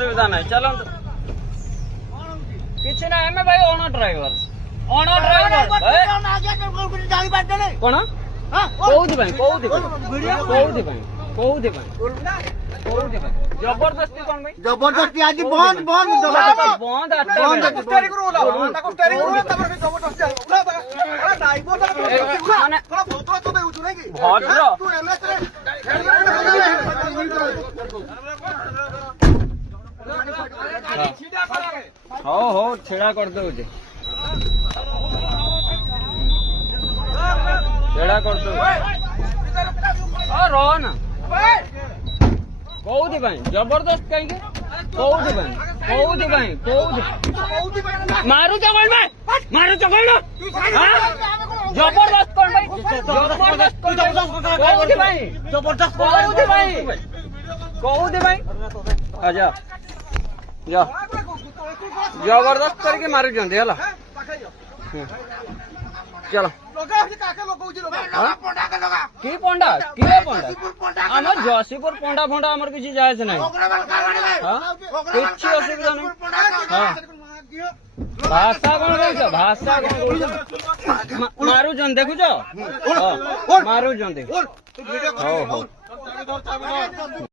असुविधा नहीं चलो किसी ना हमें भाई ओनो ड्राइवर कौन जबरदस्ती कौन भाई जबरदस्ती आज बंद बंद बंद हो छेड़ा कर दे छेड़ा कर दे रह ना कौदी जबरदस्त कहीं मारू चकड़ जबरदस्त कौन भाई कौदी भाई आजा जा जबरदस्त करके मारू जंदे हला चलो की पंडा आम जसीपुर पंडा फंडा आमर किसी जाए से नहीं किसी असुविधा नहीं भाषा कौन कह भाषा कौन मारुचन देखुच मारुचन